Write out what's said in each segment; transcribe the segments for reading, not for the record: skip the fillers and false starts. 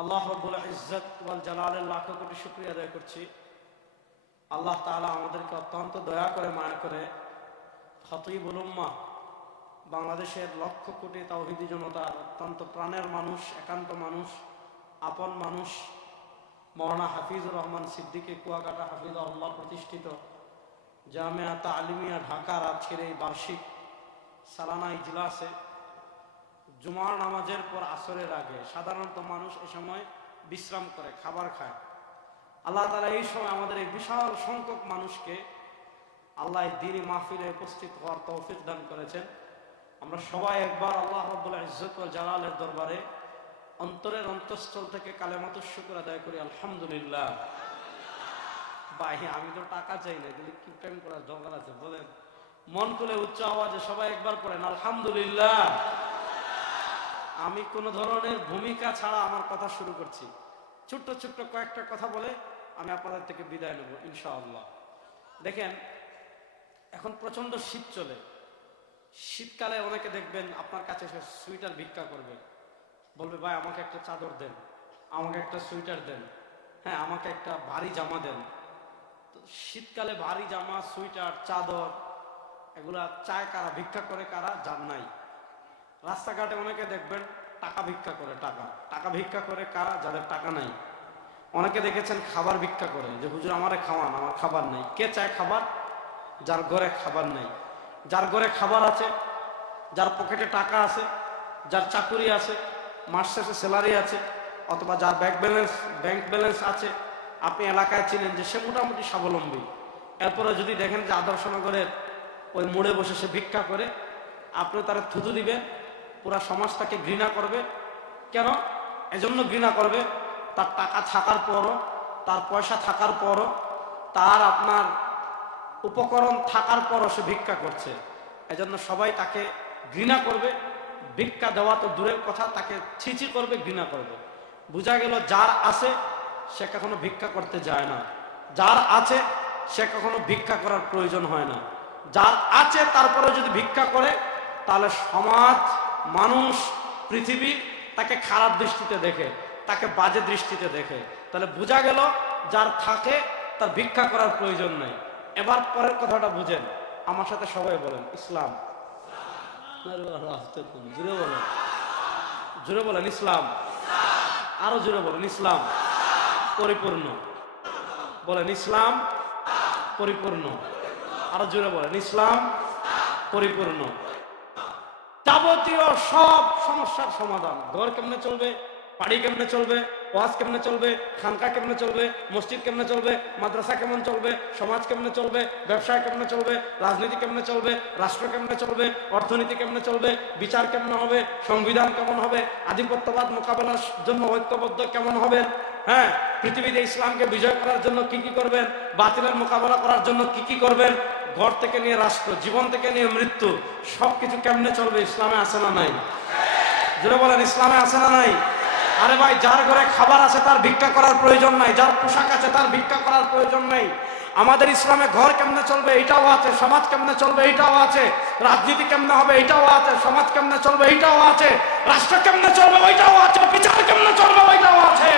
আল্লাহ রাব্বুল ইজ্জত ওয়াল জালালের লাখ কোটি শুকরিয়া আদায় করছি। আল্লাহ তাআলা আমাদেরকে অত্যন্ত দয়া করে মায়া করে খতীবুল উম্মাহ বাংলাদেশের লক্ষ কোটি তাওহীদি জনতার অত্যন্ত প্রাণের মানুষ, একান্ত মানুষ, আপন মানুষ মাওলানা হাফিজুর রহমান সিদ্দিকী কুয়াকাটা হাফিজাহুল্লাহ প্রতিষ্ঠিত জামিয়া তালিমিয়া ঢাকার আজকের এই বার্ষিক সালানা ইজলাসে জুমার নামাজের পর আসরের আগে সাধারণত মানুষ এ সময় বিশ্রাম করে, খাবার খায়। আল্লাহ তাআলা এই সময় আমাদের এই বিশাল সংখ্যক মানুষকে আল্লাহ দ্বীনি মাহফিলে উপস্থিত হওয়ার তৌফিক দান করেছেন। আমরা সবাই একবার আল্লাহ রাব্বুল ইজ্জত ওয়াল জালালের দরবারে অন্তরের অন্তঃস্থল থেকে কালেমাতুশ শুকর আদায় করি, আলহামদুলিল্লাহ। ভাই, আমি তো টাকা চাই না, কিন্তু কি টাইম করার দরকার আছে বলেন? মন খুলে উচ্চ আওয়াজে সবাই একবার পড়েন আলহামদুলিল্লাহ। আমি কোন ধরনের ভূমিকা ছাড়া আমার কথা শুরু করছি। ছোট্ট ছোট্ট কয়েকটা কথা বলে আমি আপনাদের থেকে বিদায় নেব ইনশাআল্লাহ। দেখেন, এখন প্রচন্ড শীত চলে। শীতকালে অনেকে দেখবেন আপনার কাছে এসে সোয়েটার ভিক্ষা করবে, বলবে ভাই আমাকে একটা চাদর দেন, আমাকে একটা সোয়েটার দেন, হ্যাঁ আমাকে একটা ভারী জামা দেন। তো শীতকালে ভারী জামা, সোয়েটার, চাদর এগুলা চায় কারা, ভিক্ষা করে কারা? যার নাই। রাস্তাঘাটে অনেকে দেখবেন টাকা ভিক্ষা করে, টাকা ভিক্ষা করে কারা? যাদের টাকা নাই। অনেকে দেখেছেন খাবার ভিক্ষা করে, যে হুজুর আমারে খাওয়ান, আমার খাবার নেই। কে চায় খাবার? যার ঘরে খাবার নেই। যার ঘরে খাবার আছে, যার পকেটে টাকা আছে, যার চাকুরি আছে, মাস শেষে স্যালারি আছে, অথবা যার ব্যাংক ব্যালেন্স আছে, আপনি এলাকায় চিনেন যে সে মোটামুটি স্বাবলম্বী। এরপরে যদি দেখেন যে আদর্শনগরের ওই মোড়ে বসে সে ভিক্ষা করে, আপনি তারা থুতু দিবেন, পুরা সমাজ তাকে ঘৃণা করবে। কেন? এজন্য ঘৃণা করবে, তার টাকা থাকার পরও, তার পয়সা থাকার পরও, তার আপনার উপকরণ থাকার পরও সে ভিক্ষা করছে। এজন্য সবাই তাকে ঘৃণা করবে। ভিক্ষা দেওয়া তো দূরের কথা, তাকে ছিছি করবে, ঘৃণা করবে। বোঝা গেল যার আছে সে কখনো ভিক্ষা করতে যায় না, যার আছে সে কখনো ভিক্ষা করার প্রয়োজন হয় না। যার আছে তারপরে যদি ভিক্ষা করে, তাহলে সমাজ, মানুষ, পৃথিবী তাকে খারাপ দৃষ্টিতে দেখে, তাকে বাজে দৃষ্টিতে দেখে। তাহলে বোঝা গেল যার থাকে তার ভিক্ষা করার প্রয়োজন নেই। এবার পরের কথাটা বুঝেন, আমার সাথে সবাই বলেন ইসলাম। জুড়ে বলেন, জুড়ে বলেন ইসলাম। আরো জুড়ে বলেন ইসলাম পরিপূর্ণ। বলেন ইসলাম পরিপূর্ণ। আরো জুড়ে বলেন ইসলাম পরিপূর্ণ। যাবতীয় সব সমস্যার সমাধান। ঘর কেমনে চলবে, বাড়ি কেমনে চলবে, ওয়াজ কেমনে চলবে, খানকা কেমনে চলবে, মসজিদ কেমনে চলবে, মাদ্রাসা কেমন চলবে, সমাজ কেমনে চলবে, ব্যবসা কেমনে চলবে, রাজনীতি কেমনে চলবে, রাষ্ট্র কেমনে চলবে, অর্থনীতি কেমনে চলবে, বিচার কেমনে হবে, সংবিধান কেমন হবে, আধিপত্যবাদ মোকাবেলার জন্য ঐক্যবদ্ধ কেমন হবেন, হ্যাঁ পৃথিবীতে ইসলামকে বিজয় করার জন্য কি কি করবেন, বাতিলের মোকাবেলা করার জন্য কি কি করবেন, ঘর থেকে নিয়ে রাষ্ট্র, জীবন থেকে নিয়ে মৃত্যু, সবকিছু কেমনে চলবে ইসলামে আছে না নাই? জোরে বলেন ইসলামে আছে না নাই? আরে ভাই, যার ঘরে খাবার আছে তার ভিক্ষা করার প্রয়োজন নাই, যার পোশাক আছে তার ভিক্ষা করার প্রয়োজন নেই। আমাদের ইসলামে ঘর কেমনে চলবে এটাও আছে, সমাজ কেমনে চলবে এটাও আছে, রাজনীতি কেমনে হবে এটাও আছে, সমাজ কেমনে চলবে এটাও আছে, রাষ্ট্র কেমনে চলবে ওইটাও আছে, বিচার কেমনে চলবে ওইটাও আছে।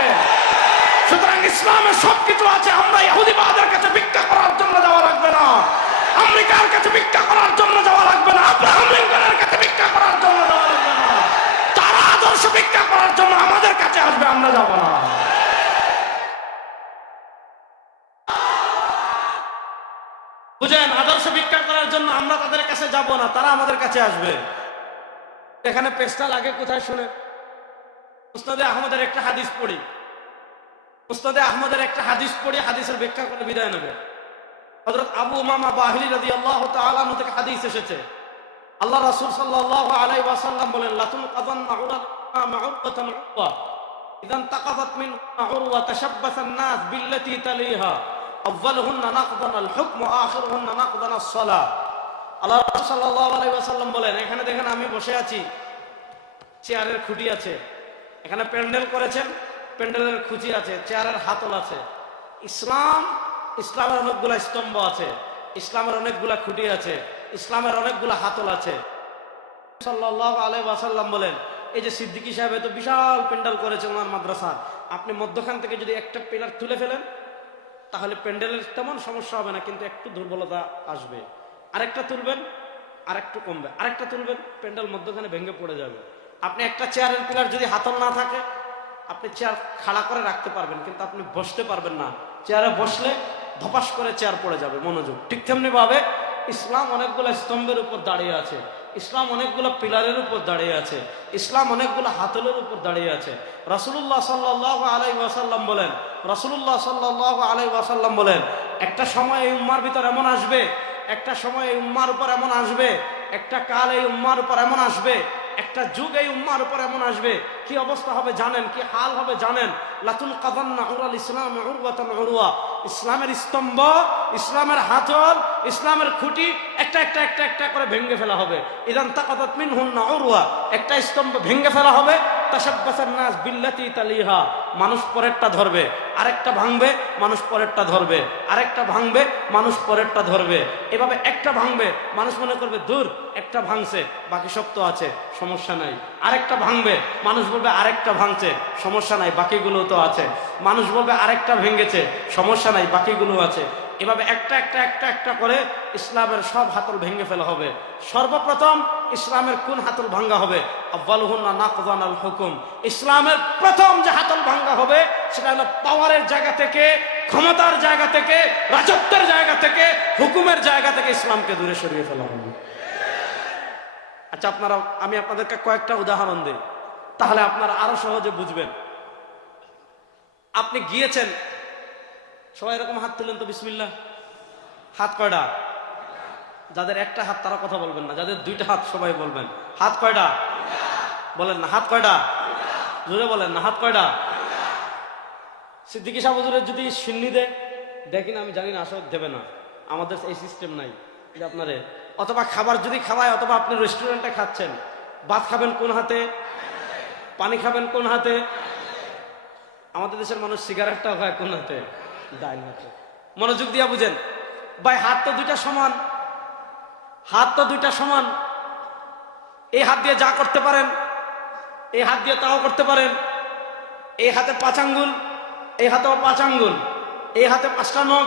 সুতরাং ইসলামে সবকিছু আছে। আমরা ইহুদিবাদের কাছে ভিক্ষা করার জন্য যাওয়া লাগবে না, আমেরিকার কাছে ভিক্ষা করার জন্য যাওয়া লাগবে না, আব্রাহাম লিঙ্কনের কাছে ভিক্ষা করার জন্য যাওয়া লাগবে না। তারা আদর্শ ভিক্ষা করার জন্য আমাদের কাছে আসবে, আমরা যাব না। বুঝেন, আদর্শ ভিক্ষা করার জন্য আমরা তাদের কাছে যাব না, তারা আমাদের কাছে আসবে। এখানে পেস্টাল আগে কোথায় শুনে? মুসনাদে আহমদের একটা হাদিস পড়ি, মুসনাদে আহমদের একটা হাদিস পড়ি, হাদিসের ব্যাখ্যা করে বিদায় নেব। হযরত আবু উমামা বাহিলী রাদিয়াল্লাহু তাআলা আনহু থেকে হাদিস এসেছে, আল্লাহ রাসূল সাল্লাল্লাহু আলাইহি ওয়াসাল্লাম বলেন, লাতুল কাযান্না মাউরাতান উরওয়া ইদান তাকাযাত মিন উরওয়া তাশাব্বাসান নাস বিল্লাতী তালিহা আউয়ালুহুন্না নাকদান আল হুকম ওয়া আখিরুহুন্না নাকদান আস-সালাহ। আল্লাহ রাসূল সাল্লাল্লাহু আলাইহি ওয়াসাল্লাম বলেন, এখানে দেখেন আমি বসে আছি, চেয়ারের খুঁটি আছে, এখানে প্যান্ডেল করেছেন, প্যান্ডেলের খুঁটি আছে, চেয়ারের হাতল আছে। ইসলামের অনেকগুলা স্তম্ভ আছে, ইসলামের অনেকগুলা খুঁটি আছে, ইসলামের অনেকগুলা হাতল আছে। সাল্লাল্লাহু আলাইহি ওয়াসাল্লাম বলেন, এই যে সিদ্দিকী সাহেব এত বিশাল প্যান্ডেল করেছে ওনার মাদ্রাসার, আপনি মধ্যখান থেকে যদি একটা পিলার তুলে ফেলেন তাহলে প্যান্ডেলের তেমন সমস্যা হবে না, কিন্তু একটু দুর্বলতা আসবে। আরেকটা তুলবেন, আরেকটু কমবে, আরেকটা তুলবেন, প্যান্ডেল মধ্যখানে ভেঙে পড়ে যাবে। আপনি একটা চেয়ারের পিলার যদি হাতল না থাকে, আপনি চেয়ার খাড়া করে রাখতে পারবেন, কিন্তু আপনি বসতে পারবেন না। চেয়ারে বসলে ধপাস করে চেয়ার পড়ে যাবে। মনোযোগ। ঠিক তেমনি ভাবে ইসলাম অনেকগুলো স্তম্ভের উপর দাঁড়িয়ে আছে, ইসলাম অনেকগুলো পিলারের উপর দাঁড়িয়ে আছে, ইসলাম অনেকগুলো হাতলের উপর দাঁড়িয়ে আছে। রাসূলুল্লাহ সাল্লাল্লাহু আলাইহি ওয়াসাল্লাম বলেন, রাসূলুল্লাহ সাল্লাল্লাহু আলাইহি ওয়াসাল্লাম বলেন, একটা সময় এই উম্মার ভিতর এমন আসবে, একটা সময় এই উম্মার উপর এমন আসবে, একটা কাল এই উম্মার উপর এমন আসবে, একটা যুগ এই উম্মার উপর এমন আসবে, কি অবস্থা হবে জানেন, কি হাল হবে জানেন? লাতুল কাদান্না উরাল ইসলাম উরওয়াতান উরওয়া, ইসলামের স্তম্ভ, ইসলামের হাতল, ইসলামের খুঁটি একটা একটা একটা একটা করে ভেঙে ফেলা হবে। ইদান তাকাদাত মিনহুন্না উরওয়া, একটা স্তম্ভ ভেঙে ফেলা হবে। তাশাব্বাসান নাস বিল্লাতি তালিহা, মানুষ পরেরটা ধরবে, আরেকটা ভাঙবে, মানুষ পরেরটা ধরবে, আরেকটা ভাঙবে, মানুষ পরেরটা ধরবে। এভাবে একটা ভাঙবে, মানুষ মনে করবে দূর একটা ভাঙছে, বাকি সব তো আছে, সমস্যা নাই। আরেকটা ভাঙবে, মানুষ বলবে আরেকটা ভাঙছে, সমস্যা নাই, বাকিগুলো তো আছে। মানুষ বলবে আরেকটা ভেঙেছে, সমস্যা নাই, বাকিগুলো আছে। এভাবে একটা একটা একটা একটা করে ইসলামের সব হাতল ভেঙে ফেলা হবে। সর্বপ্রথম ইসলামের কোন হাতল ভাঙ্গা হবে? আউয়ালুহুন্না নাকদান আল হুকুম, ইসলামের প্রথম যে হাতল ভাঙ্গা হবে সেটা হলো পাওয়ারের জায়গা থেকে, ক্ষমতার জায়গা থেকে, রাজত্বের জায়গা থেকে, হুকুমের জায়গা থেকে ইসলামকে দূরে সরিয়ে ফেলা হবে। আচ্ছা, আপনারা, আমি আপনাদেরকে কয়েকটা উদাহরণ দিই, তাহলে আপনারা আরো সহজে বুঝবেন। আপনি গিয়েছেন, সবাই এরকম হাত তুলেন তো, বিসমিল্লাহ। হাত কয়টা? যাদের একটা হাত তারা কথা বলবেন না, যাদের দুইটা হাত সবাই বলবেন। হাত কয়টা? বলেন না। হাত কয়টা? জোরে বলেন না। হাত কয়টা? সিদ্দিকী সাহেব হুজুরের যদি সিন্নি দেখেন, আমি জানি না, আসলে দেবে না, আমাদের এই সিস্টেম নাই যে আপনারে, অথবা খাবার যদি খাওয়ায়, অথবা আপনি রেস্টুরেন্টে খাচ্ছেন, ভাত খাবেন কোন হাতে, পানি খাবেন কোন হাতে? আমাদের দেশের মানুষ সিগারেটটাও খায় কোন হাতে? ডাইন হাতে। মনোযোগ দিয়া বুঝেন ভাই, হাত তো দুইটা সমান, হাত তো দুইটা সমান। এই হাত দিয়ে যা করতে পারেন, এই হাত দিয়ে তাও করতে পারেন। এই হাতে 5 আঙ্গুল, এই হাতেও 5 আঙ্গুল, এই হাতে 5টা নখ,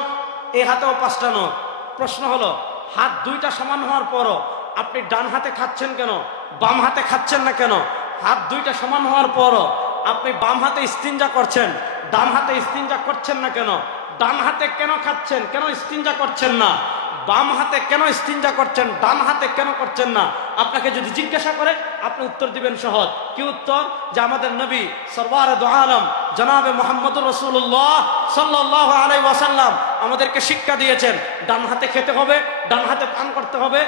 এই হাতেও 5টা নখ। প্রশ্ন হলো, হাত দুইটা সমান হওয়ার পরও আপনি ডান হাতে খাচ্ছেন কেন, বাম হাতে খাচ্ছেন না কেন? হাত দুইটা সমান হওয়ার পরও আপনি বাম হাতে ইস্তিনজা করছেন, ডান হাতে ইস্তিনজা করছেন না কেন? ডান হাতে কেন খাচ্ছেন, কেন ইস্তিনজা করছেন না? বাম হাতে কেন ইস্তিনজা করছেন, ডান হাতে কেন করছেন না? আপনাকে যদি জিজ্ঞাসা করে, আপনি উত্তর দিবেন সহজ। কি উত্তর? যে আমাদের নবী সরওয়ারে দু আলম জনাবে মুহাম্মদুর রাসূলুল্লাহ সাল্লাল্লাহু আলাইহি ওয়াসাল্লাম আমাদেরকে শিক্ষা দিয়েছেন, ডান হাতে খেতে হবে, ডান হাতে পান করতে হবে,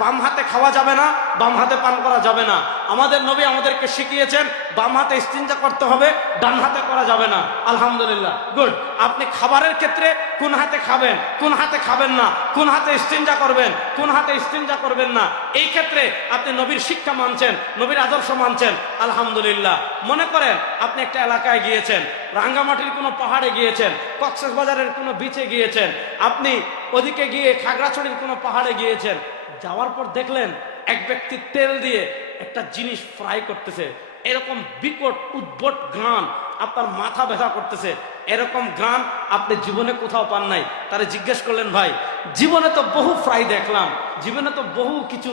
বাম হাতে খাওয়া যাবে না, বাম হাতে পান করা যাবে না। আমাদের নবী আমাদেরকে শিখিয়েছেন, বাম হাতে ইস্তিনজা করতে হবে, ডান হাতে করা যাবে না। আলহামদুলিল্লাহ, গুড। আপনি খাবারের ক্ষেত্রে কোন হাতে খাবেন, কোন হাতে খাবেন না, কোন হাতে ইস্তিনজা করবেন, কোন হাতে ইস্তিনজা করবেন না, এই ক্ষেত্রে আপনি নবীর শিক্ষা মানছেন, নবীর আদর্শ মানছেন। আলহামদুলিল্লাহ। মনে করেন আপনি একটা এলাকায় গিয়েছেন, রাঙ্গামাটির কোনো পাহাড়ে গিয়েছেন, কক্সবাজারের কোনো বিচে গিয়েছেন, আপনি ওদিকে গিয়ে খাগড়াছড়ির কোনো পাহাড়ে গিয়েছেন। যাওয়ার পর দেখলেন এক ব্যক্তি তেল দিয়ে একটা জিনিস ফ্রাই করতেছে, এরকম বিকট উদ্ভট ঘ্রাণ, আপনার মাথা ব্যথা করতেছে। এরকম ঘ্রাণ আপনি জীবনে কোথাও পান নাই। তারে জিজ্ঞেস করলেন, ভাই জীবনে তো বহু ফ্রাই দেখলাম, জীবনে তো বহু কিছু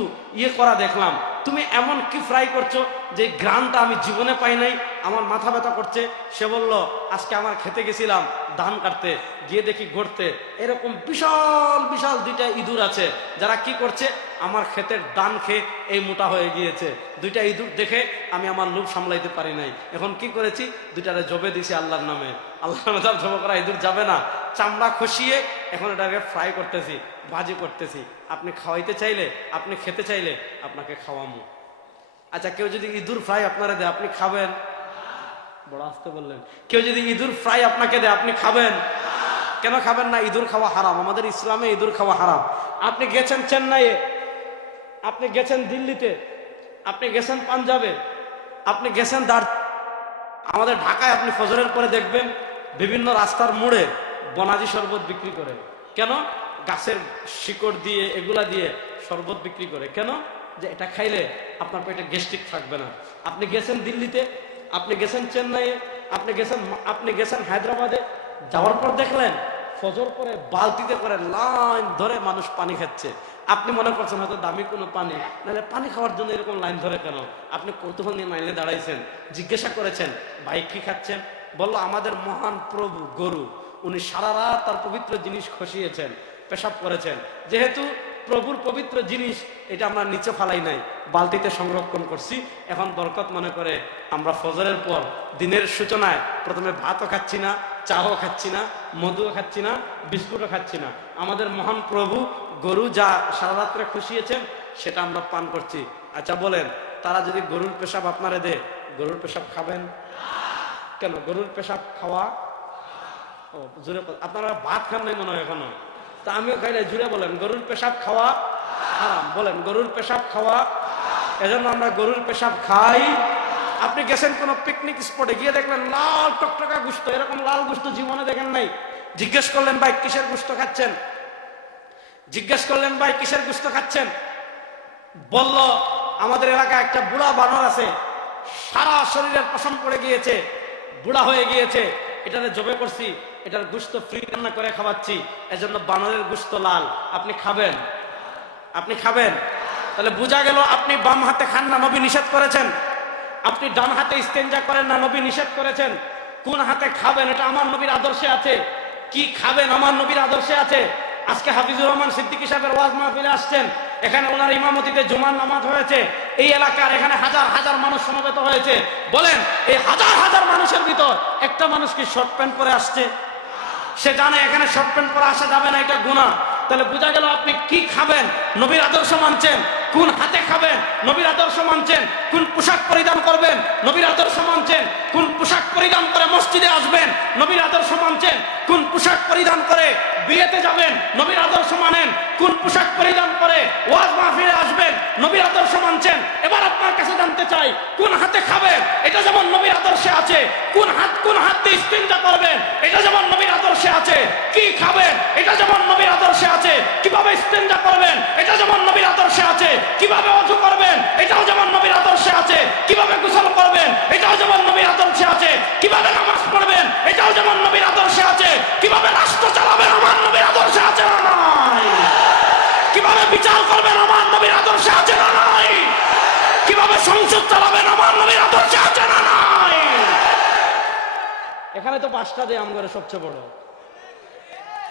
করা দেখলাম, তুমি এমন কি ফ্রাই করছো যে ঘ্রাণটা আমি জীবনে পাই নাই, আমার মাথা ব্যথা করছে? সে বলল, আজকে আমার খেতে গেছিলাম ধান কাটতে, গিয়ে দেখি ঘুরতে এরকম বিশাল বিশাল 2টা ইঁদুর আছে, যারা কি করছে, আমার ক্ষেতের ধান খেয়ে এই মোটা হয়ে গিয়েছে। 2টা ইঁদুর দেখে আমি আমার লোভ সামলাইতে পারি নাই, এখন কি করেছি, 2টারে জবে দিছি আল্লাহর নামে। আল্লাহর নামে জব করা ইঁদুর যাবে না, চামড়া খসিয়ে এখন এটাকে ফ্রাই করতেছি, ভাজি করতেছি। আপনি খাওয়াইতে চাইলে, আপনি খেতে চাইলে আপনাকে খাওয়ামু। আচ্ছা, কেউ যদি ইঁদুর ফ্রাই আপনারা দেয়, আপনি খাবেন? বড় আসতে বললেন। কেউ যদি ইঁদুর ফ্রাই আপনাকে দেয়, আপনি খাবেন? কেন খাবেন না? ইঁদুর খাওয়া হারাম, আমাদের ইসলামে ইঁদুর খাওয়া হারাম। আপনি গেছেন চেন্নাইয়ে, আপনি গেছেন দিল্লিতে, আপনি গেছেন পাঞ্জাবে, আপনি গেছেন আমাদের ঢাকায় আপনি ফজরের পরে দেখবেন বিভিন্ন রাস্তার মোড়ে বনাজি শরবত বিক্রি করে। কেন? গাছের শিকড় দিয়ে, এগুলা দিয়ে শরবত বিক্রি করে। কেন? যে এটা খাইলে আপনার পেটে গ্যাস্ট্রিক থাকবে না। আপনি গেছেন দিল্লিতে, আপনি গেছেন চেন্নাইয়ে, আপনি গেছেন হায়দ্রাবাদে, যাওয়ার পর দেখলেন ফজর পরে বালতিতে করে লাইন ধরে মানুষ পানি খাচ্ছে। আপনি মনে করছেন হয়তো দামি কোনো পানি, নাহলে পানি খাওয়ার জন্য এরকম লাইন ধরে কেন? আপনি কৌতূহল নিয়ে লাইনে দাঁড়াইছেন, জিজ্ঞাসা করেছেন ভাই কি খাচ্ছেন? বললো আমাদের মহান প্রভু গরু, উনি সারা রাত তার পবিত্র জিনিস খসিয়েছেন, পেশাব করেছেন। যেহেতু প্রভুর পবিত্র জিনিস, এটা আমরা নিচে ফালাই নাই, বালতিতে সংরক্ষণ করছি। এখন বরকত মনে করে আমরা ফজরের পর দিনের সূচনায় প্রথমে ভাতও খাচ্ছি না, চাও খাচ্ছি না, মধুও খাচ্ছি না, বিস্কুটও খাচ্ছি না। আমাদের মহান প্রভু গরু যা সারা রাত্রে খুশিয়েছেন সেটা আমরা পান করছি। আচ্ছা বলেন, তারা যদি গরুর পেশাব আপনারা দেয়, গরুর পেশাব খাবেন? কেন? গরুর পেশাব খাওয়া ও জুড়ে, আপনারা ভাত খান নাই মনে হয় এখনো, তা আমিও খাই নাই। জুড়ে বলেন, গরুর পেশাব খাওয়া হারাম। বলেন, গরুর পেশাব খাওয়া। এজন্য আমরা গরুর পেশাব খাই। আপনি গেছেন কোন পিকনিক স্পটে, গিয়ে দেখলেন লাল টকটকা গোশত, এরকম লাল গোশত জীবনে দেখেন নাই। জিজ্ঞেস করলেন ভাই কিসের গোশত খাচ্ছেন? জিজ্ঞেস করলেন ভাই কিসের গোশত খাচ্ছেন? বলল আমাদের এলাকায় একটা বুড়া বানর আছে, সারা শরীরের পশম পড়ে গিয়েছে, বুড়া হয়ে গিয়েছে, এটারে জবে করছি, এটার গোশত ফ্রি রান্না করে খাওয়াচ্ছি, এজন্য বানরের গোশত লাল। আপনি খাবেন? আপনি খাবেন? তাহলে বোঝা গেল আপনি বাম হাতে খান না, নবী নিষেধ করেছেন। আপনি ডান হাতে ইস্তেঞ্জা করেন না, নবী নিষেধ করেছেন। কোন হাতে খাবেন এটা আমার নবীর আদর্শে আছে। কি খাবেন আমার নবীর আদর্শে আছে। আজকে হাফিজুর রহমান সিদ্দিকী সাহেবের ওয়াজ মাহফিলে আসছেন, এখানে ওনার ইমামতিতে জুমার নামাজ হয়েছে, এই এলাকার এখানে হাজার হাজার মানুষ সমবেত হয়েছে। বলেন এই হাজার হাজার মানুষের ভিতর একটা মানুষ কি শর্ট প্যান্ট পরে আসছে? সে জানে এখানে শর্ট প্যান্ট পরে আসা যাবে না, এটা গুনাহ। তাহলে বোঝা গেল আপনি কি খাবেন, নবীর আদর্শ মানছেন। কোন হাতে খাবেন, নবীর আদর্শ মানছেন। কোন পোশাক পরিধান করবেন, নবীর আদর্শ মানছেন। কোন পোশাক পরিধান করে মসজিদে আসবেন, নবীর আদর্শ মানছেন। কোন পোশাক পরিধান করে বিয়েতে যাবেন, নবীর আদর্শ মানেন। কোন পোশাক পরিধান করে ওয়াজ মাহফিলে আসবেন, নবীর আদর্শ মানছেন। এবার আপনার কাছে জানতে চাই, কোন হাতে খাবেন, এটা যেমন নবীর আদর্শে আছে। কোন হাত দিয়ে ইস্তিনজা করবেন, এটা যেমন নবীর আদর্শে আছে। কি খাবেন, এটা যেমন নবীর আদর্শে আছে। কিভাবে ইস্তিনজা করবেন, এটা যেমন নবীর আদর্শে আছে। কিভাবে ওযু করবেন, এটাও যেমন নবীর আদর্শে আছে। কিভাবে গোসল করবেন, এটাও যেমন নবীর আদর্শে আছে। কিভাবে নামাজ পড়বেন, এটাও যেমন নবীর আদর্শে আছে। কিভাবে রাষ্ট্র চালাবেন, আমার নবীর আদর্শে আছে না নাই? কিভাবে বিচার করবেন, আমার নবীর আদর্শে আছে না নাই? কিভাবে সংসদ চালাবেন, আমার নবীর আদর্শে আছে না নাই? এখানে তো বাসটা দেয় আমগরে সবচেয়ে বড়।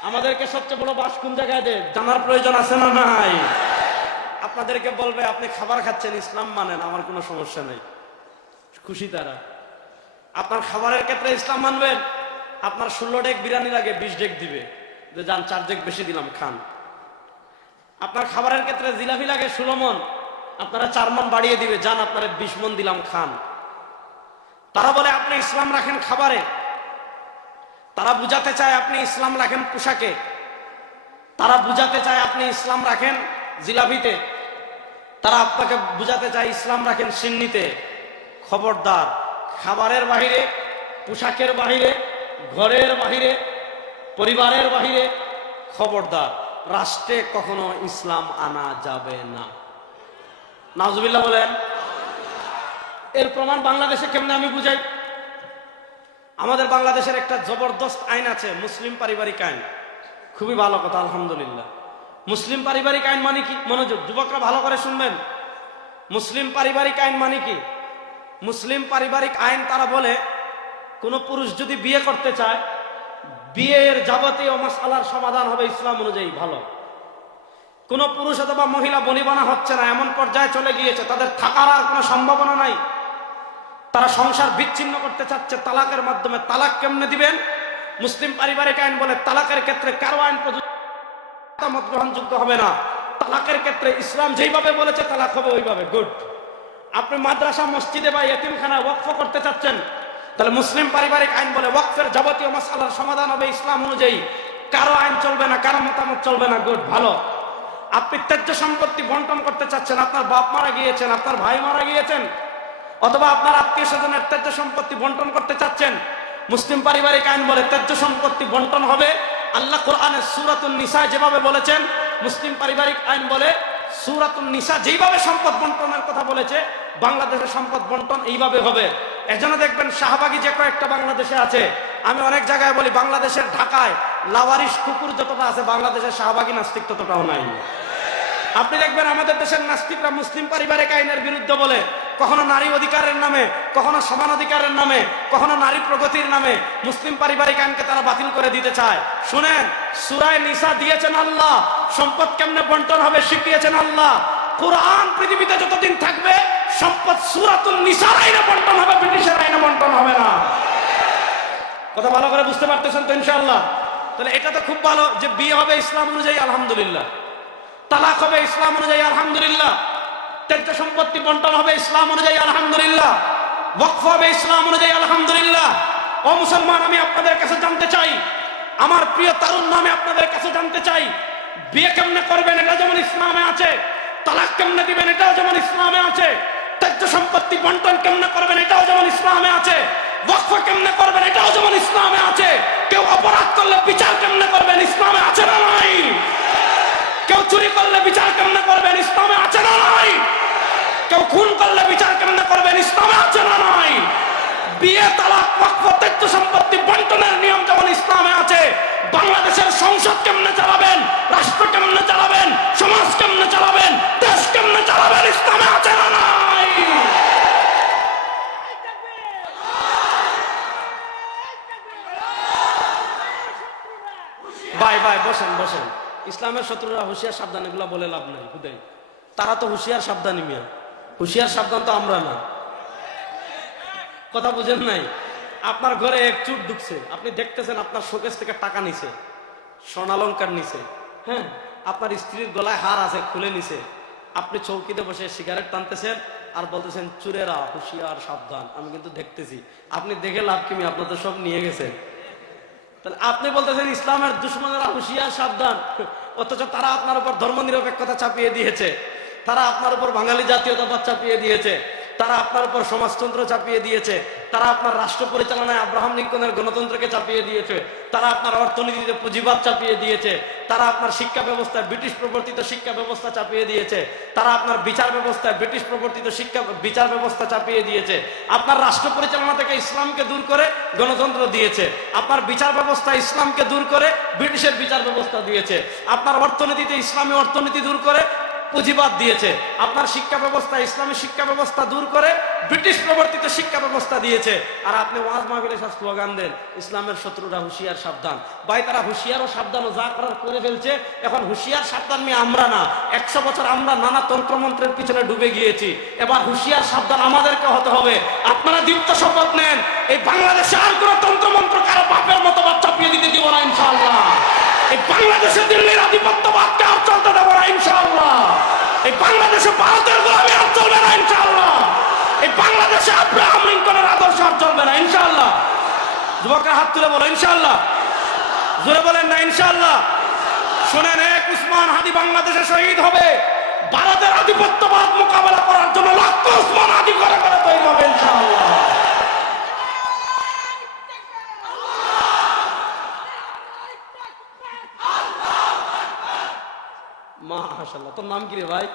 আমাদেরকে সবচেয়ে বড় বাস কোন জায়গায় দেয় জানার প্রয়োজন আছে না নাই? আপনাদেরকে বলবে আপনি খাবার খাচ্ছেন, ইসলাম মানেন, আমার কোনো সমস্যা নেই, খুশি তারা। আপনার খাবারের ক্ষেত্রে ইসলাম মানবেন। আপনার 16 ডেক বিরিয়ানি লাগে, 20 ডেক দিবে, যে যান 4 ডেক বেশি দিলাম খান। আপনার খাবারের ক্ষেত্রে জিলাপি লাগে 16 মন, আপনারা 4 মন বাড়িয়ে দিবে, যান আপনারা 20 মন দিলাম খান। তারা বলে আপনি ইসলাম রাখেন খাবারে, তারা বুঝাতে চায় আপনি ইসলাম রাখেন পোশাকে, তারা বুঝাতে চায় আপনি ইসলাম রাখেন জিলাপিতে, তারা আপনাকে বুঝাতে চায় ইসলাম রাখেন সিন্নিতে। খবরদার, খাবারের বাহিরে, পোশাকের বাহিরে, ঘরের বাহিরে, পরিবারের বাহিরে, খবরদার রাষ্ট্রে কখনো ইসলাম আনা যাবে না। নাউজুবিল্লাহ বলেন। এর প্রমাণ বাংলাদেশে কেমনে আমি বুঝাই। আমাদের বাংলাদেশের একটা জবরদস্ত আইন আছে, মুসলিম পারিবারিক আইন। খুবই ভালো কথা, আলহামদুলিল্লাহ। মুসলিম পারিবারিক আইন মানে কি? মনোযোগ, যুবকরা ভালো করে শুনবেন। মুসলিম পারিবারিক আইন মানে কি? মুসলিম পারিবারিক আইন তারা বলে, কোন পুরুষ যদি বিয়ে করতে চায়, বিয়ের যাবতীয় মাসআলার সমাধান হবে ইসলাম অনুযায়ী। ভালো। কোন পুরুষ অথবা মহিলা বনিবনা হচ্ছে না, এমন পর্যায়ে চলে গিয়েছে তাদের থাকার আর কোনো সম্ভাবনা নাই, তারা সংসার বিচ্ছিন্ন করতে চাচ্ছে তালাকের মাধ্যমে। তালাক কেমনে দিবেন? মুসলিম পারিবারিক আইন বলে তালাকের ক্ষেত্রে কারো আইন মত গ্রহণযোগ্য হবে না। তালাকের ক্ষেত্রে ইসলাম যেইভাবে বলেছে তালাক হবে ওইভাবে। গুড। আপনি মাদ্রাসা, মসজিদে বা ইতিমখানায় ওয়াকফ করতে চাচ্ছেন, তাহলে মুসলিম পারিবারিক আইন বলে ওয়াকফের যাবতীয় মাসআলার সমাধান হবে ইসলাম অনুযায়ী, কারো আইন চলবে না, কারো মতামত চলবে না। গুড, ভালো। আপনি ত্যায্য সম্পত্তি বন্টন করতে চাচ্ছেন, আপনার বাপ মারা গিয়েছেন, আপনার ভাই মারা গিয়েছেন, অথবা আপনার আত্মীয় স্বজনের ত্যায্য সম্পত্তি বন্টন করতে চাচ্ছেন, মুসলিম পারিবারিক আইন বলে ত্যায্য সম্পত্তি বন্টন হবে আল্লাহ কোরআনে সূরাতুন নিসা যেভাবে বলেছেন। মুসলিম পারিবারিক আইন বলে সূরাতুন নিসা যেইভাবে সম্পদ বন্টনের কথা বলেছে, বাংলাদেশের সম্পদ বন্টন এইভাবে হবে। এজন্য দেখবেন শাহবাগী যে কয়েকটা বাংলাদেশে আছে, আমি অনেক জায়গায় বলি বাংলাদেশের ঢাকায় লাওয়ারিশ কুকুর যতটা আছে বাংলাদেশের শাহবাগী নাস্তিক ততটাও নাই। আপনি দেখবেন আমাদের দেশের নাস্তিকরা মুসলিম পারিবারিক আইনের বিরুদ্ধে বলে, কখনো নারী অধিকারের নামে, কখনো সমান অধিকারের নামে, কখনো নারী প্রগতির নামে মুসলিম পারিবারিক আইনকে তারা বাতিল করে দিতে চায়। শুনেন, সূরা নিসা দিয়েছেন আল্লাহ, সম্পদ কেমনে বন্টন হবে শিখিয়েছেন আল্লাহ। কুরআন পৃথিবীতে যতদিন থাকবে সম্পদ সূরাতুন নিসার আইনে বন্টন হবে, ব্রিটিশের আইনে বন্টন হবে না। কথা ভালো করে বুঝতে পারতেছেন তো ইনশাআল্লাহ? তাহলে এটা তো খুব ভালো যে বিয়ে হবে ইসলাম অনুযায়ী, আলহামদুলিল্লাহ। তালাক হবে ইসলাম অনুযায়ী, আলহামদুলিল্লাহ। ত্যায্য সম্পত্তি বন্টন হবে ইসলাম অনুযায়ী, আলহামদুলিল্লাহ। ওয়াকফ হবে ইসলাম অনুযায়ী, আলহামদুলিল্লাহ। ও মুসলমান, আমি আপনাদের কাছে জানতে চাই, আমার প্রিয় তরুণ, আমি আপনাদের কাছে জানতে চাই, বিয়ে কেমনে করবেন এটা যেমন ইসলামে আছে, তালাক কেমনে দিবেন এটাও যেমন ইসলামে আছে, ত্যায্য সম্পত্তি বন্টন কেমনে করবেন এটাও যেমন ইসলামে আছে, ওয়াকফ কেমনে করবেন এটাও যেমন ইসলামে আছে। কেউ অপরাধ করলে বিচার কেমনে করবেন ইসলামে আছে না নাই? কেউ চুরি করলে বিচার কেমনে করবেন ইসলামে আছে না নাই? কেউ খুন করলে বিচার কেমনে করবেন ইসলামে আছে না নাই? বিয়ে, তালাক, ওয়াকফ, ত্যায্য সম্পত্তি বন্টনের নিয়ম যেমন ইসলামে আছে, বাংলাদেশের সংসদ কেমনে চালাবেন, রাষ্ট্র কেমনে চালাবেন, সমাজ কেমনে চালাবেন, দেশ কেমনে চালাবেন ইসলামে আছে না নাই? ভাই ভাই বসেন বসেন। ইসলামের শত্রুরা হুঁশিয়ার সাবধান এগুলো বলে লাভ নাই, হুদাই তারা তো হুঁশিয়ার সাবধানী মিয়া, হুঁশিয়ার সাবধান তো আমরা না। কথা বুঝেন নাই? আপনার ঘরে এক চুর ঢুকছে, আপনি দেখতেছেন আপনার শোকেস থেকে টাকা নিছে, স্বর্ণালঙ্কার নিছে, হ্যাঁ, আপনার স্ত্রীর গলায় হার আছে খুলে নিছে, আপনি চৌকিতে বসে সিগারেট টানতেছেন আর বলতেছেন চুরেরা হুঁশিয়ার সাবধান, আমি কিন্তু দেখতেছি। আপনি দেখে লাভ কি, আপনার তো সব নিয়ে গেছেন। তাহলে আপনি বলতেছেন ইসলামের দুশ্মনেরা হুঁশিয়ার সাবধান, অথচ তারা আপনার উপর ধর্মনিরপেক্ষতা চাপিয়ে দিয়েছে, তারা আপনার উপর বাঙালি জাতীয়তাবাদ চাপিয়ে দিয়েছে, তারা আপনার উপর সমাজতন্ত্র চাপিয়ে দিয়েছে, তারা আপনার রাষ্ট্র পরিচালনায় আব্রাহাম লিঙ্কনের গণতন্ত্রকে চাপিয়ে দিয়েছে, তারা আপনার অর্থনীতিতে পুঁজিবাদ চাপিয়ে দিয়েছে, তারা আপনার শিক্ষা ব্যবস্থায় ব্রিটিশ প্রবর্তিত শিক্ষা ব্যবস্থা চাপিয়ে দিয়েছে, তারা আপনার বিচার ব্যবস্থায় ব্রিটিশ প্রবর্তিত বিচার ব্যবস্থা চাপিয়ে দিয়েছে, আপনার রাষ্ট্র পরিচালনা থেকে ইসলামকে দূর করে গণতন্ত্র দিয়েছে, আপনার বিচার ব্যবস্থা ইসলামকে দূর করে ব্রিটিশের বিচার ব্যবস্থা দিয়েছে, আপনার অর্থনীতিতে ইসলামী অর্থনীতি দূর করে পুঁজিবাদ দিয়েছে, আপনার শিক্ষা ব্যবস্থা ইসলামী শিক্ষা ব্যবস্থা দূর করে ব্রিটিশ প্রবর্তিত শিক্ষা ব্যবস্থা দিয়েছে। আর আপনি ওয়াজ মাহফিলে সব স্লোগান দেন ইসলামের শত্রুরা হুঁশিয়ার সাবধান। ভাই, তারা হুঁশিয়ার ও সাবধান ও যা করার করে ফেলছে। এখন হুঁশিয়ার সাবধান নিয়ে আমরা না, 100 বছর আমরা নানা তন্ত্রমন্ত্রের পিছনে ডুবে গিয়েছি, এবার হুঁশিয়ার সাবধান আমাদেরকে হতে হবে। আপনারা দীপ্ত শপথ নেন, এই বাংলাদেশে আর কোনো তন্ত্রমন্ত্র কারো বাপের মতবাদ চাপিয়ে দিতে দিব না ইনশাআল্লাহ। এই বাংলাদেশে দিল্লির আধিপত্যবাদকে আর চলতে দেবো না ইনশাআল্লাহ। এই বাংলাদেশে ভারতের গোলামি আর চলবে না ইনশাআল্লাহ। এই বাংলাদেশে আব্রাহাম লিঙ্কনের আদর্শ আর চলবে না ইনশাআল্লাহ। যুবকরা হাত তুলে বলো ইনশাআল্লাহ। জোরে বলেন না ইনশাআল্লাহ। শুনেন, এক উসমান হাদি বাংলাদেশে শহীদ হবে, ভারতের আধিপত্যবাদ মোকাবেলা করার জন্য লক্ষ উসমান হাদি করে করে তৈরি হবে ইনশাআল্লাহ। মাশাআল্লাহ। তোর নাম কি রে ভাই?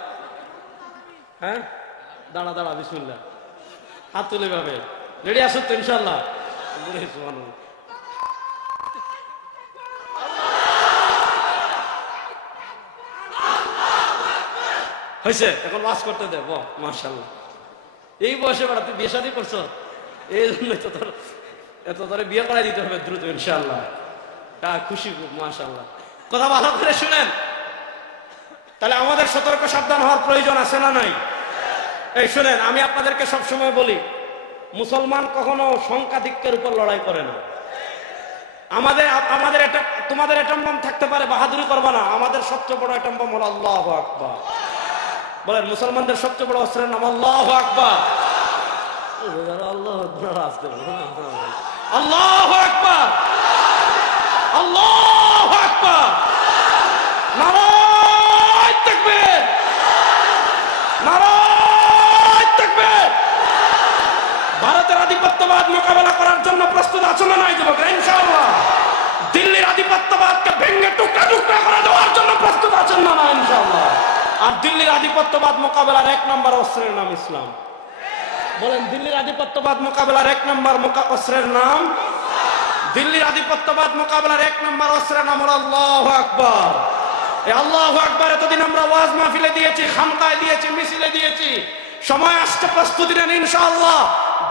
হ্যাঁ, দাঁড়া দাঁড়া, বিসমিল্লাহ। হাত তুলে ভাবে রেডি আসুন তো ইনশাআল্লাহ। হয়েছে, এখন ওয়াজ করতে দে। মাশাআল্লাহ, এই বয়সে বেড়া তুই বিয়ে শাদী করছ, এই জন্য তো তোর এত তোরে বিয়ে করাই দিতে হবে দ্রুত ইনশাআল্লাহ। খুশি খুব, মাশাআল্লাহ। কথা ভালো করে শুনেন, তাহলে আমাদের সতর্ক সাবধান হওয়ার প্রয়োজন আছে না নাই? এই শুনেন, আমি আপনাদেরকে সবসময় বলি, মুসলমান কখনো সংখ্যাধিক্যের উপর লড়াই করে না। আমাদের এটা, তোমাদের এটাম্বম থাকতে পারে, বাহাদুরি করবা না। আমাদের সবচেয়ে বড় এটাম্বম হলো আল্লাহু আকবার। বলেন, মুসলমানদের সবচেয়ে বড় অস্ত্রের নাম আল্লাহু আকবার। আল্লাহু আকবার, আল্লাহু আকবার, নারায়ে তাকবীর, নারায়ে তাকবীর। ভারতের আধিপত্যবাদ মোকাবেলা করার জন্য প্রস্তুত আছো না নাই যুবকরা? ইনশাআল্লাহ। দিল্লির আধিপত্যবাদকে ভেঙে টুকরা টুকরা করে দেওয়ার জন্য প্রস্তুত আছেন না না? ইনশাআল্লাহ। আর দিল্লির আধিপত্যবাদ মোকাবেলার 1 নম্বর অস্ত্রের নাম ইসলাম। বলেন দিল্লির আধিপত্যবাদ মোকাবেলার 1 নম্বর অস্ত্রের নাম, দিল্লির আধিপত্যবাদ মোকাবেলার 1 নম্বর অস্ত্রের নাম হলো আল্লাহু আকবার। এই আল্লাহু আকবার এতদিন আমরা ওয়াজ মাহফিলে দিয়েছি, খানকায় দিয়েছি, মিছিলে দিয়েছি। সময় আসছে প্রস্তুতি নেন ইনশাআল্লাহ।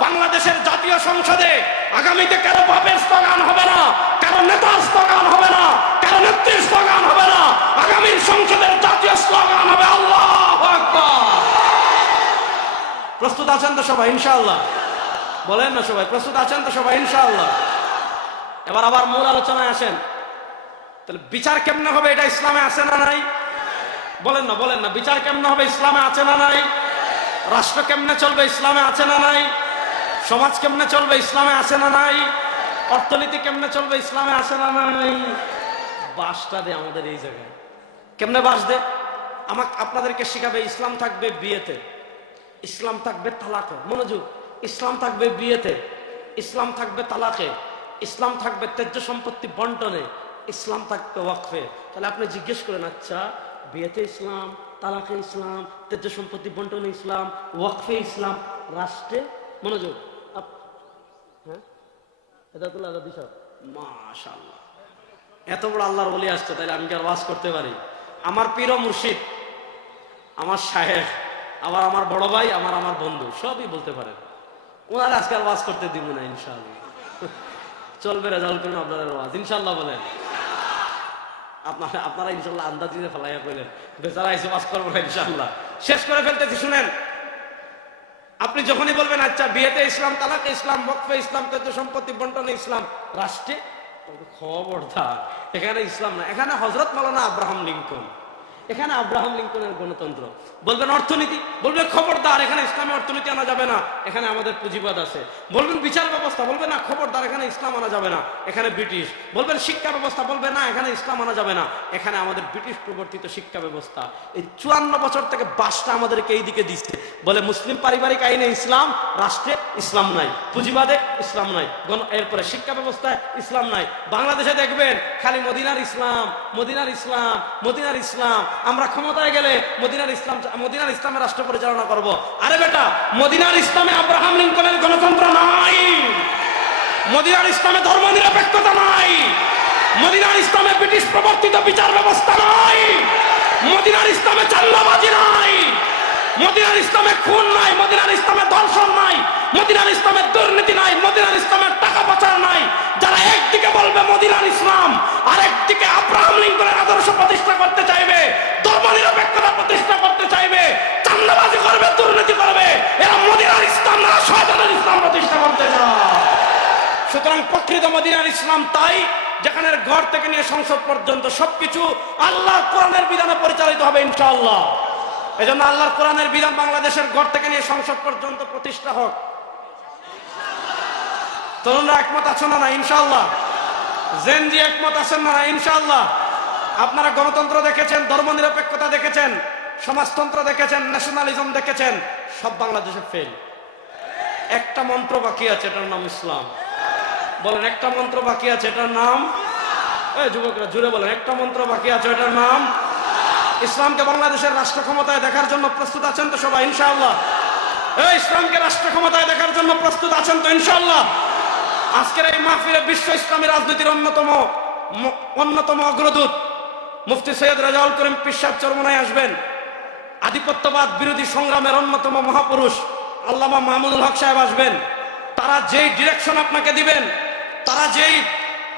বাংলাদেশের জাতীয় সংসদে আগামীতে কারো বাপের স্লোগান হবে না, কারো নেতার স্লোগান হবে না, কারো নেত্রীর স্লোগান হবে না। আগামীর সংসদের জাতীয় স্লোগান হবে আল্লাহু আকবার। প্রস্তুত আছেন তো সবাই ইনশাআল্লাহ? বলেন না সবাই, প্রস্তুত আছেন তো সবাই ইনশাআল্লাহ? এবার আবার মূল আলোচনায় আসেন। তাহলে বিচার কেমনে হবে, এটা ইসলামে আছে না নাই? বলেন না, বিচার কেমনে হবে, ইসলামে আছে না নাই? রাষ্ট্র কেমনে চলবে, ইসলামে আছে না নাই? সমাজ কেমনে চলবে, ইসলামে আছে না নাই? অর্থনীতি কেমনে চলবে, ইসলামে আছে না নাই? বাসটা দে আমাদের এই জায়গায়। কেমনে বাস দে? আপনাদেরকে শিখাবে ইসলাম থাকবে বিয়েতে, ইসলাম থাকবে তালাকে, মনোযোগ, ইসলাম থাকবে বিয়েতে, ইসলাম থাকবে তালাকে, ইসলাম থাকবে তেজ্য সম্পত্তি বন্টনে, ইসলাম থাকবে ওয়াকফে। তাহলে আপনি জিজ্ঞেস করেন, আচ্ছা বিয়েতে ইসলাম, তালাকে ইসলাম, তেজ্য সম্পত্তি বন্টনে ইসলাম, ওয়াকফে ইসলাম, রাষ্ট্রে, মনোযোগ, হ্যাঁ এটা তো লাগা দিশা। মাশাআল্লাহ, এত বড় আল্লাহর ওলি আসছে, তাহলে আমি কি আর ওয়াজ করতে পারি? আমার পীর ও মুর্শিদ, আমার শায়েখ, আবার আমার বড় ভাই, আমার বন্ধু, সবই বলতে পারেন। ওনারা আজকাল ওয়াজ করতে দিব না ইনশাআল্লাহ। চলবে, রেজাল্ট করুন আপনারা ওয়াজ ইনশাআল্লাহ। বলেন আপনারা ইনশাআল্লাহ আন্দাজ দিয়ে ফেলাইয়া কইলেন বেচারা এসে ওয়াজ করবো না ইনশাআল্লাহ। শেষ করে ফেলতেছি, শুনেন। আপনি যখনই বলবেন আচ্ছা বিয়েতে ইসলাম, তালাকে ইসলাম, ওয়াকফে ইসলাম, তেজ্য সম্পত্তি বন্টনে ইসলাম, রাষ্ট্রে, খবরদার এখানে ইসলাম না, এখানে হযরত মাওলানা আব্রাহাম লিঙ্কন, এখানে আব্রাহাম লিঙ্কনের গণতন্ত্র। বলবেন অর্থনীতি, বলবে খবরদার এখানে ইসলামী অর্থনীতি আনা যাবে না, এখানে আমাদের পুঁজিবাদ আছে। বলবেন বিচার ব্যবস্থা, বলবে না খবরদার এখানে ইসলাম আনা যাবে না, এখানে ব্রিটিশ। বলবেন শিক্ষা ব্যবস্থা, বলবে না এখানে ইসলাম আনা যাবে না, এখানে আমাদের ব্রিটিশ প্রবর্তিত শিক্ষা ব্যবস্থা। এই 54 বছর থেকে বাসটা আমাদেরকে এই দিকে দিচ্ছে। বলে মুসলিম পারিবারিক আইনে ইসলাম, রাষ্ট্রে ইসলাম নাই, পুঁজিবাদে ইসলাম নাই, এরপরে শিক্ষা ব্যবস্থায় ইসলাম নাই। বাংলাদেশে দেখবেন খালি মদিনার ইসলাম, মদিনার ইসলাম, মদিনার ইসলাম। আমরা ক্ষমতায় গেলে মদিনার ইসলামের রাষ্ট্র পরিচালনা করব। আরে বেটা, মদিনার ইসলামে আব্রাহাম লিঙ্কনের গণতন্ত্র নাই, মদিনার ইসলামে ধর্ম নিরপেক্ষতা নাই, মদিনার ইসলামে ব্রিটিশ প্রবর্তিত বিচার ব্যবস্থা নাই, মদিনার ইসলামে চাঁদাবাজি নাই, মদিনার ইসলামে খুন নাই, মদিনার ইসলামে ধর্ষণ নাই, মদিনার ইসলামে দুর্নীতি নাই, মদিনার ইসলামের টাকা পাচার নাই। যারা একদিকে বলবে মদিনার ইসলাম, আর একদিকে আব্রাহাম লিঙ্কনের আদর্শ প্রতিষ্ঠা করতে চাইবে, ধর্ম নিরপেক্ষতা প্রতিষ্ঠা করতে চাইবে, চাঁদাবাজি করবে, দুর্নীতি করবে, এরা মদিনার ইসলাম না শয়তানের ইসলাম প্রতিষ্ঠা করতে চায়। সুতরাং প্রকৃত মদিনার ইসলাম তাই যেখানে ঘর থেকে নিয়ে সংসদ পর্যন্ত সবকিছু আল্লাহর কোরআনের বিধানে পরিচালিত হবে ইনশাআল্লাহ। এজন্য আল্লাহর কোরআনের বিধান বাংলাদেশের ঘর থেকে নিয়ে সংসদ পর্যন্ত প্রতিষ্ঠা হোক। তরুণরা একমত আছেন না ইনশাআল্লাহ? জেনজি একমত আছেন না ইনশাআল্লাহ? আপনারা গণতন্ত্র দেখেছেন, ধর্মনিরপেক্ষতা দেখেছেন, সমাজতন্ত্র দেখেছেন, ন্যাশনালিজম দেখেছেন, সব বাংলাদেশে ফেল। একটা মন্ত্র বাকি আছে, এটার নাম ইসলাম। বলেন একটা মন্ত্র বাকি আছে, এটার নাম, যুবকরা জুড়ে বলেন, একটা মন্ত্র বাকি আছে, এটার নাম ইসলামকে বাংলাদেশের রাষ্ট্র ক্ষমতায় দেখার জন্য প্রস্তুত আছেন তো সবাই ইনশাআল্লাহ? ইসলামকে রাষ্ট্র ক্ষমতায় দেখার জন্য প্রস্তুত আছেন তো ইনশাআল্লাহ? আজকের এই মাহফিলে বিশ্ব ইসলামী রাজনীতির অন্যতম অগ্রদূত মুফতি সৈয়দ রেজাউল করিম পীর সাহেব চরমনায় আসবেন। আধিপত্যবাদ বিরোধী সংগ্রামের অন্যতম মহাপুরুষ আল্লামা মাহমুদুল হক সাহেব আসবেন। তারা যেই ডিরেকশন আপনাকে দিবেন, তারা যেই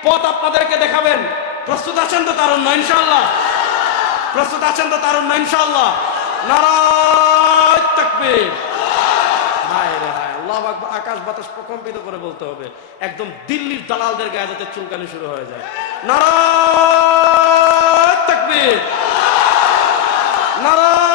পথ আপনাদেরকে দেখাবেন, প্রস্তুত আছেন তো তারুণ্য ইনশাআল্লাহ? প্রস্তুত আছেন তো তারুণ্য ইনশাআল্লাহ? নারায়ে তাকবীর, হায় রে হায়, আল্লাহু আকবার। আকাশ বাতাস প্রকম্পিত করে বলতে হবে, একদম দিল্লির দালালদের গায়ে যাতে চুলকানি শুরু হয়ে যায়। নারায়ে তাকবীর, নারায়ে